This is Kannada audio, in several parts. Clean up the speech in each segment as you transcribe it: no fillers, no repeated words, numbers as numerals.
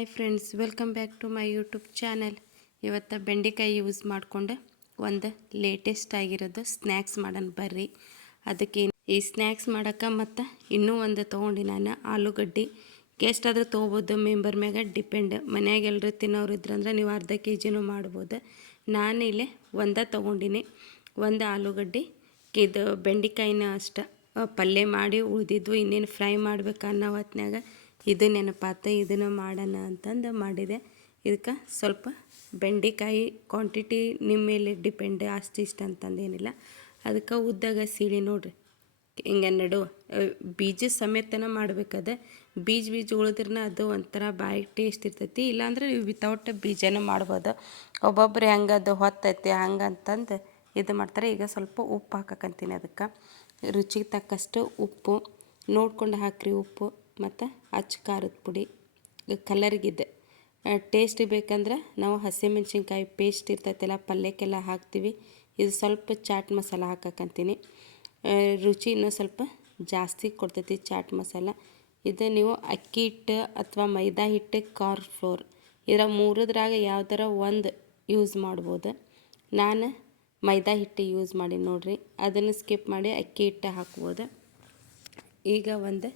Hi friends, welcome back to my YouTube channel. ಇವತ್ತು ಬೆಂಡೆಕಾಯಿ ಯೂಸ್ ಮಾಡಿಕೊಂಡು ಒಂದು ಲೇಟೆಸ್ಟ್ ಆಗಿರೋದು ಸ್ನ್ಯಾಕ್ಸ್ ಮಾಡೋಣ ಬರ್ರಿ. ಅದಕ್ಕೆ ಈ ಸ್ನ್ಯಾಕ್ಸ್ ಮಾಡೋಕ್ಕೆ ಮತ್ತು ಇನ್ನೂ ಒಂದು ತೊಗೊಂಡು ನಾನು ಆಲೂಗಡ್ಡೆ ಎಷ್ಟಾದರೂ ತೊಗೋಬೋದು, ಮೆಂಬರ್ ಮ್ಯಾಗ ಡಿಪೆಂಡ್. ಮನ್ಯಾಗ ಎಲ್ಲರೂ ತಿನ್ನೋರು ಇದ್ರಂದ್ರೆ ನೀವು ಅರ್ಧ ಕೆ.ಜಿನೂ ಮಾಡ್ಬೋದು. ನಾನು ಇಲ್ಲಿ ಒಂದೇ ತೊಗೊಂಡಿನಿ. ಒಂದು ಆಲೂಗಡ್ಡೆ ಇದು ಬೆಂಡೆಕಾಯಿನ ಅಷ್ಟು ಪಲ್ಯ ಮಾಡಿ ಉಳಿದಿದ್ವು. ಇನ್ನೇನು ಫ್ರೈ ಮಾಡ್ಬೇಕು ಅನ್ನೋ ಹೊತ್ನ್ಯಾಗ ಇದು ನೆನಪಾತು, ಇದನ್ನು ಮಾಡೋಣ ಅಂತಂದು ಮಾಡಿದೆ. ಇದಕ್ಕೆ ಸ್ವಲ್ಪ ಬೆಂಡೆಕಾಯಿ ಕ್ವಾಂಟಿಟಿ ನಿಮ್ಮ ಮೇಲೆ ಡಿಪೆಂಡ್, ಅಷ್ಟು ಇಷ್ಟ ಅಂತಂದೇನಿಲ್ಲ. ಅದಕ್ಕೆ ಉದ್ದಾಗ ಸೀಳಿ ನೋಡ್ರಿ, ಹಿಂಗೆ ನಡು ಬೀಜ ಸಮೇತನ ಮಾಡ್ಬೇಕದ. ಬೀಜ ಉಳಿದ್ರನ ಅದು ಒಂಥರ ಬಾಯಿಗೆ ಟೇಸ್ಟ್ ಇರ್ತೈತಿ. ಇಲ್ಲಾಂದ್ರೆ ವಿತೌಟ್ ಬೀಜನೂ ಮಾಡ್ಬೋದು. ಒಬ್ಬೊಬ್ರು ಹೆಂಗೆ ಅದು ಹೊತ್ತೈತಿ ಹಂಗಂತಂದು ಇದು ಮಾಡ್ತಾರೆ. ಈಗ ಸ್ವಲ್ಪ ಉಪ್ಪು ಹಾಕಕ್ಕಂತೀನಿ. ಅದಕ್ಕೆ ರುಚಿಗೆ ತಕ್ಕಷ್ಟು ಉಪ್ಪು ನೋಡ್ಕೊಂಡು ಹಾಕ್ರಿ. ಉಪ್ಪು ಮತ್ತು ಅಚ್ಚ ಖಾರದ ಪುಡಿ, ಕಲರ್ಗಿದೆ. ಟೇಸ್ಟ್ ಬೇಕಂದ್ರೆ ನಾವು ಹಸಿಮೆಣ್ಸಿನ್ಕಾಯಿ ಪೇಸ್ಟ್ ಇರ್ತೈತಲ್ಲ, ಪಲ್ಯಕ್ಕೆಲ್ಲ ಹಾಕ್ತೀವಿ. ಇದು ಸ್ವಲ್ಪ ಚಾಟ್ ಮಸಾಲ ಹಾಕಕ್ಕಂತೀನಿ. ರುಚಿ ಇನ್ನೂ ಸ್ವಲ್ಪ ಜಾಸ್ತಿ ಕೊಡ್ತೈತಿ ಚಾಟ್ ಮಸಾಲ. ಇದು ನೀವು ಅಕ್ಕಿ ಹಿಟ್ಟು ಅಥವಾ ಮೈದಾ ಹಿಟ್ಟು, ಕಾರ್ನ್ ಫ್ಲೋರ್ ಇದರ ಮೂರದ್ರಾಗ ಯಾವ್ದಾರ ಒಂದು ಯೂಸ್ ಮಾಡ್ಬೋದು. ನಾನು ಮೈದಾ ಹಿಟ್ಟು ಯೂಸ್ ಮಾಡಿ ನೋಡ್ರಿ. ಅದನ್ನು ಸ್ಕಿಪ್ ಮಾಡಿ ಅಕ್ಕಿ ಹಿಟ್ಟು ಹಾಕ್ಬೋದು. ಈಗ ಒಂದು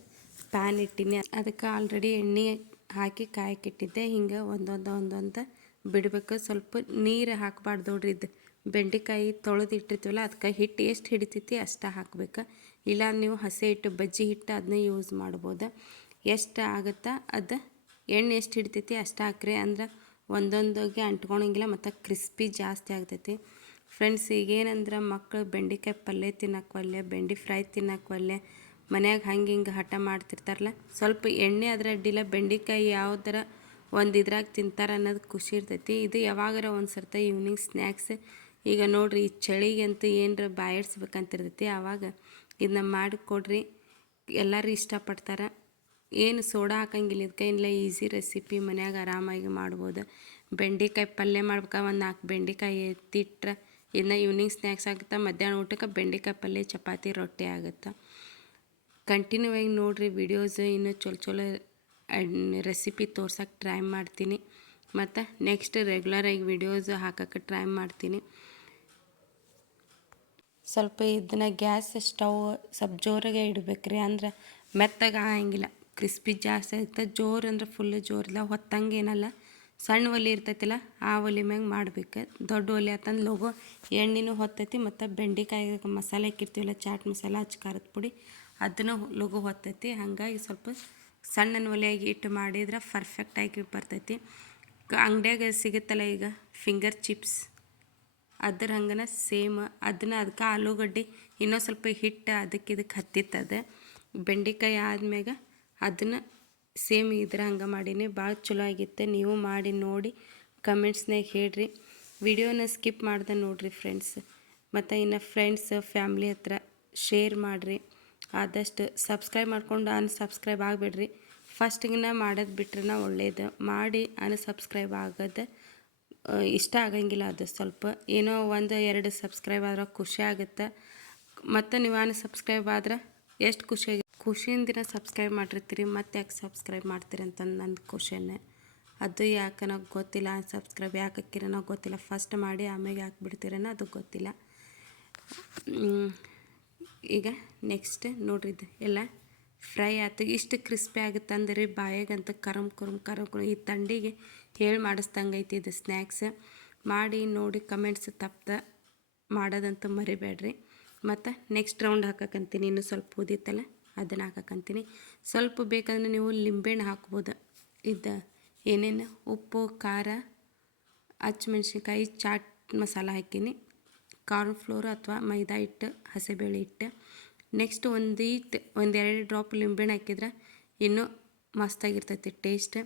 ಪ್ಯಾನ್ ಇಟ್ಟಿನಿ. ಅದಕ್ಕೆ ಆಲ್ರೆಡಿ ಎಣ್ಣೆ ಹಾಕಿ ಕಾಯಕ್ಕಿಟ್ಟಿದ್ದೆ. ಹಿಂಗೆ ಒಂದೊಂದು ಬಿಡಬೇಕು. ಸ್ವಲ್ಪ ನೀರು ಹಾಕಬಾರ್ದು ನೋಡ್ರಿ. ಇದು ಬೆಂಡೆಕಾಯಿ ತೊಳೆದು ಇಟ್ಟಿರ್ತೀವಲ್ಲ, ಅದಕ್ಕೆ ಹಿಟ್ಟು ಎಷ್ಟು ಹಿಡಿತೈತಿ ಅಷ್ಟು ಹಾಕ್ಬೇಕು. ಇಲ್ಲ ನೀವು ಹಸಿ ಹಿಟ್ಟು, ಬಜ್ಜಿ ಹಿಟ್ಟು ಅದನ್ನ ಯೂಸ್ ಮಾಡ್ಬೋದು. ಎಷ್ಟು ಆಗುತ್ತಾ ಅದು ಎಣ್ಣೆ ಎಷ್ಟು ಹಿಡಿತೈತಿ ಅಷ್ಟು ಹಾಕ್ರಿ. ಅಂದ್ರೆ ಒಂದೊಂದಾಗಿ ಅಂಟ್ಕೊಳಂಗಿಲ್ಲ ಮತ್ತು ಕ್ರಿಸ್ಪಿ ಜಾಸ್ತಿ ಆಗ್ತೈತಿ. ಫ್ರೆಂಡ್ಸ್, ಈಗೇನಂದ್ರೆ ಮಕ್ಕಳು ಬೆಂಡೆಕಾಯಿ ಪಲ್ಯ ತಿನ್ನೋಕ್ವಲ್ಲೆ, ಬೆಂಡೆ ಫ್ರೈ ತಿನ್ನೋಕ್ವಲ್ಲೆ, ಮನ್ಯಾಗ ಹಂಗೆ ಹಿಂಗೆ ಹಠ ಮಾಡ್ತಿರ್ತಾರಲ್ಲ. ಸ್ವಲ್ಪ ಎಣ್ಣೆ ಅದರ ಅಡ್ಡಿಲ್ಲ, ಬೆಂಡೆಕಾಯಿ ಯಾವುದರ ಒಂದು ಇದ್ರಾಗ ತಿಂತಾರೆ ಅನ್ನೋದು ಖುಷಿ ಇರ್ತೈತಿ. ಇದು ಯಾವಾಗಾರ ಒಂದು ಸರ್ತಿ ಈವ್ನಿಂಗ್ ಸ್ನ್ಯಾಕ್ಸ್. ಈಗ ನೋಡಿರಿ, ಈ ಚಳಿಗಂತೂ ಏನರ ಬಾಯಿಡ್ಸ್ಬೇಕಂತಿರ್ತೈತಿ. ಆವಾಗ ಇದನ್ನ ಮಾಡಿಕೊಡ್ರಿ, ಎಲ್ಲರೂ ಇಷ್ಟಪಡ್ತಾರೆ. ಏನು ಸೋಡಾ ಹಾಕಂಗಿಲ್ಲ ಇದಕ್ಕೆ. ಇಲ್ಲ, ಈಸಿ ರೆಸಿಪಿ, ಮನ್ಯಾಗ ಆರಾಮಾಗಿ ಮಾಡ್ಬೋದು. ಬೆಂಡೆಕಾಯಿ ಪಲ್ಯ ಮಾಡ್ಬೇಕಾ, ಒಂದು 4 ಬೆಂಡೆಕಾಯಿ ಎತ್ತಿಟ್ರೆ ಇದನ್ನ ಈವ್ನಿಂಗ್ ಸ್ನ್ಯಾಕ್ಸ್ ಆಗುತ್ತೆ. ಮಧ್ಯಾಹ್ನ ಊಟಕ್ಕೆ ಬೆಂಡೆಕಾಯಿ ಪಲ್ಯ, ಚಪಾತಿ, ರೊಟ್ಟಿ ಆಗುತ್ತೆ. ಕಂಟಿನ್ಯೂ ಆಗಿ ನೋಡಿರಿ ವಿಡಿಯೋಸ್. ಇನ್ನೂ ಚಲೋ ರೆಸಿಪಿ ತೋರ್ಸೋಕ್ಕೆ ಟ್ರೈ ಮಾಡ್ತೀನಿ. ಮತ್ತು ನೆಕ್ಸ್ಟ್ ರೆಗ್ಯುಲರಾಗಿ ವಿಡಿಯೋಸ್ ಹಾಕೋಕ್ಕೆ ಟ್ರೈ ಮಾಡ್ತೀನಿ. ಸ್ವಲ್ಪ ಇದನ್ನ ಗ್ಯಾಸ್ ಸ್ಟವ್ ಸ್ವಲ್ಪ ಜೋರಾಗೆ ಇಡಬೇಕ್ರಿ. ಅಂದ್ರೆ ಮೆತ್ತಗೆ ಆಗಂಗಿಲ್ಲ, ಕ್ರಿಸ್ಪಿ ಜಾಸ್ತಿ ಆಗುತ್ತೆ. ಜೋರು ಅಂದ್ರೆ ಫುಲ್ಲು ಜೋರಿಲ್ಲ, ಹೊತ್ತಂಗೆ ಏನಲ್ಲ. ಸಣ್ಣ ಒಲೆ ಇರ್ತೈತಿಲ್ಲ, ಆ ಒಲೆ ಮ್ಯಾಗ ಮಾಡ್ಬೇಕು. ದೊಡ್ಡ ಒಲೆ ಆತಂದು ಲಗು ಎಣ್ಣೆನೂ ಹೊತ್ತೈತಿ. ಮತ್ತು ಬೆಂಡೆಕಾಯಿ ಮಸಾಲೆ ಇಕ್ಕಿರ್ತೀವಲ್ಲ, ಚಾಟ್ ಮಸಾಲ, ಅಚ್ಚ ಖಾರದ ಪುಡಿ, ಅದನ್ನು ಲಗು ಹೊತ್ತೈತಿ. ಹಾಗಾಗಿ ಸ್ವಲ್ಪ ಸಣ್ಣ ಒಲೆಯಾಗಿ ಇಟ್ಟು ಮಾಡಿದ್ರೆ ಪರ್ಫೆಕ್ಟಾಗಿ ಬರ್ತೈತಿ. ಅಂಗಡಿಯಾಗ ಸಿಗುತ್ತಲ್ಲ ಈಗ ಫಿಂಗರ್ ಚಿಪ್ಸ್, ಅದ್ರ ಹಂಗನ ಸೇಮ್ ಅದನ್ನು. ಅದಕ್ಕೆ ಆಲೂಗಡ್ಡೆ ಇನ್ನೂ ಸ್ವಲ್ಪ ಹಿಟ್ಟು ಇದಕ್ಕೆ ಹತ್ತಿತ್ತದ. ಬೆಂಡೆಕಾಯಿ ಆದ್ಮ್ಯಾಗ ಅದನ್ನು ಸೇಮ್ ಇದ್ರ ಹಂಗೆ ಮಾಡೀನಿ. ಭಾಳ ಚಲೋ ಆಗಿತ್ತು. ನೀವು ಮಾಡಿ ನೋಡಿ ಕಮೆಂಟ್ಸ್ನಾಗ ಹೇಳ್ರಿ. ವಿಡಿಯೋನ ಸ್ಕಿಪ್ ಮಾಡ್ದೆ ನೋಡಿರಿ ಫ್ರೆಂಡ್ಸ್. ಮತ್ತು ಇನ್ನು ಫ್ರೆಂಡ್ಸ್ ಫ್ಯಾಮ್ಲಿ ಹತ್ರ ಶೇರ್ ಮಾಡಿರಿ. ಆದಷ್ಟು ಸಬ್ಸ್ಕ್ರೈಬ್ ಮಾಡ್ಕೊಂಡು ಅನ್ಸಬ್ಸ್ಕ್ರೈಬ್ ಆಗಿಬಿಡ್ರಿ. ಫಸ್ಟಿಗೆ ಮಾಡೋದು ಬಿಟ್ರೆ ಒಳ್ಳೇದು. ಮಾಡಿ ಅನ್ಸಬ್ಸ್ಕ್ರೈಬ್ ಆಗೋದು ಇಷ್ಟ ಆಗಂಗಿಲ್ಲ. ಅದು ಸ್ವಲ್ಪ ಏನೋ 1-2 ಸಬ್ಸ್ಕ್ರೈಬ್ ಆದ್ರೆ ಖುಷಿ ಆಗುತ್ತೆ. ಮತ್ತು ನೀವು ಅನ್ಸಬ್ಸ್ಕ್ರೈಬ್ ಆದ್ರೆ ಎಷ್ಟು ಖುಷಿಯಿಂದ ಸಬ್ಸ್ಕ್ರೈಬ್ ಮಾಡಿರ್ತೀರಿ, ಮತ್ತೆ ಯಾಕೆ ಸಬ್ಸ್ಕ್ರೈಬ್ ಮಾಡ್ತೀರಿ ಅಂತಂದು ನನ್ನ ಕ್ವಶನ್ನೇ. ಅದು ಯಾಕೆ ನನಗೆ ಗೊತ್ತಿಲ್ಲ. ಅನ್ಸಬ್ಸ್ಕ್ರೈಬ್ ಯಾಕೆ ಹಾಕಿರೋನೋ ಗೊತ್ತಿಲ್ಲ. ಫಸ್ಟ್ ಮಾಡಿ ಆಮೇಲೆ ಯಾಕೆ ಬಿಡ್ತೀರನೋ ಅದು ಗೊತ್ತಿಲ್ಲ. ಈಗ ನೆಕ್ಸ್ಟ್ ನೋಡ್ರಿ, ಇದು ಎಲ್ಲ ಫ್ರೈ ಆಯ್ತು. ಇಷ್ಟು ಕ್ರಿಸ್ಪಿ ಆಗುತ್ತೆ ಅಂದ್ರೆ ಬಾಯಾಗಂತ ಕರಮ್ ಈ ಥಂಡಿಗೆ ಹೇಳಿ ಮಾಡಿಸ್ದಂಗೆ ಐತಿ ಇದು ಸ್ನ್ಯಾಕ್ಸ್. ಮಾಡಿ ನೋಡಿ ಕಮೆಂಟ್ಸ್ ತಪ್ಪದ ಮಾಡೋದಂತೂ ಮರಿಬೇಡ್ರಿ. ಮತ್ತು ನೆಕ್ಸ್ಟ್ ರೌಂಡ್ ಹಾಕಕ್ಕಂತೀನಿ. ಇನ್ನೂ ಸ್ವಲ್ಪ ಉದಿತ್ತಲ್ಲ, ಅದನ್ನು ಹಾಕಕ್ಕಂತೀನಿ. ಸ್ವಲ್ಪ ಬೇಕಂದ್ರೆ ನೀವು ಲಿಂಬೆಹಣ್ಣು ಹಾಕ್ಬೋದು. ಇದು ಏನೇನು ಉಪ್ಪು, ಖಾರ, ಹಸಿಮೆಣ್ಸಿನ್ಕಾಯಿ, ಚಾಟ್ ಮಸಾಲ ಹಾಕೀನಿ, ಕಾರ್ನ್ ಫ್ಲೋರ್ ಅಥವಾ ಮೈದಾ ಹಿಟ್ಟು, ಹಸಿಬೇಳೆ ಹಿಟ್ಟು. ನೆಕ್ಸ್ಟ್ ಒಂದೆರಡು ಡ್ರಾಪ್ ಲಿಂಬೆಹಣ್ಣು ಹಾಕಿದ್ರೆ ಇನ್ನೂ ಮಸ್ತಾಗಿರ್ತೈತಿ ಟೇಸ್ಟ್.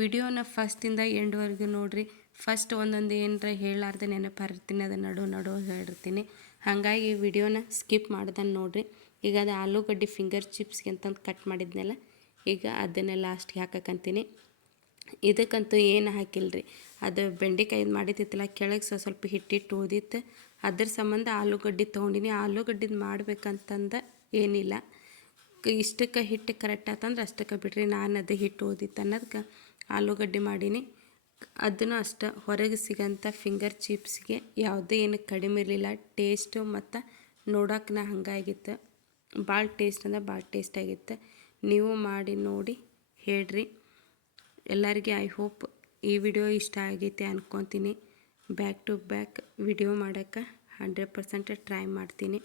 ವಿಡಿಯೋನ ಫಸ್ಟಿಂದ ಎಂಡ್ವರೆಗೂ ನೋಡಿರಿ. ಫಸ್ಟ್ ಒಂದೊಂದು ಏನರ ಹೇಳಾರ್ದೆ ನೆನಪಿರ್ತೀನಿ, ಅದನ್ನು ನಡು ಹೇಳಿರ್ತೀನಿ. ಹಾಗಾಗಿ ವಿಡಿಯೋನ ಸ್ಕಿಪ್ ಮಾಡ್ದನ್ನು ನೋಡಿರಿ. ಈಗ ಅದು ಆಲೂಗಡ್ಡೆ ಫಿಂಗರ್ ಚಿಪ್ಸ್ಗೆ ಅಂತಂದು ಕಟ್ ಮಾಡಿದ್ನಲ್ಲ, ಈಗ ಅದನ್ನು ಲಾಸ್ಟಿಗೆ ಹಾಕಕ್ಕಂತೀನಿ. ಇದಕ್ಕಂತೂ ಏನು ಹಾಕಿಲ್ರಿ. ಅದು ಬೆಂಡೆಕಾಯಿ ಮಾಡಿದ್ದಿತ್ತಲ್ಲ, ಕೆಳಗೆ ಸ್ವಲ್ಪ ಹಿಟ್ಟಿಟ್ಟು ಉಳಿದಿತ್ತು. ಅದ್ರ ಸಂಬಂಧ ಆಲೂಗಡ್ಡೆ ತೊಗೊಂಡಿನಿ. ಆಲೂಗಡ್ಡೆದು ಮಾಡ್ಬೇಕಂತಂದ ಏನಿಲ್ಲ. ಇಷ್ಟಕ್ಕೆ ಹಿಟ್ಟು ಕರೆಕ್ಟ್ ಆತಂದ್ರೆ ಅಷ್ಟಕ್ಕೆ ಬಿಡ್ರಿ. ನಾನು ಅದು ಹಿಟ್ಟು ಉಳಿದಿತ್ತು ಅನ್ನೋದಕ್ಕೆ ಆಲೂಗಡ್ಡೆ ಮಾಡೀನಿ. ಅದನ್ನು ಅಷ್ಟೇ ಹೊರಗೆ ಸಿಗೋಂಥ ಫಿಂಗರ್ ಚಿಪ್ಸ್ಗೆ ಯಾವುದೇ ಏನು ಕಡಿಮೆ ಇರಲಿಲ್ಲ. ಟೇಸ್ಟು ಮತ್ತು ನೋಡೋಕೆ ಹಂಗಾಗಿತ್ತು. ಭಾಳ ಟೇಸ್ಟ್ ಅಂದರೆ ಭಾಳ ಟೇಸ್ಟ್ ಆಗಿತ್ತು. ನೀವು ಮಾಡಿ ನೋಡಿ ಹೇಳ್ರಿ. ಎಲ್ಲರಿಗೆ ಐ ಹೋಪ್ ಈ ವಿಡಿಯೋ ಇಷ್ಟ ಆಗೈತೆ ಅನ್ಕೊತೀನಿ. ಬ್ಯಾಕ್ ಟು ಬ್ಯಾಕ್ ವಿಡಿಯೋ ಮಾಡೋಕ್ಕೆ 100% ಟ್ರೈ ಮಾಡ್ತೀನಿ.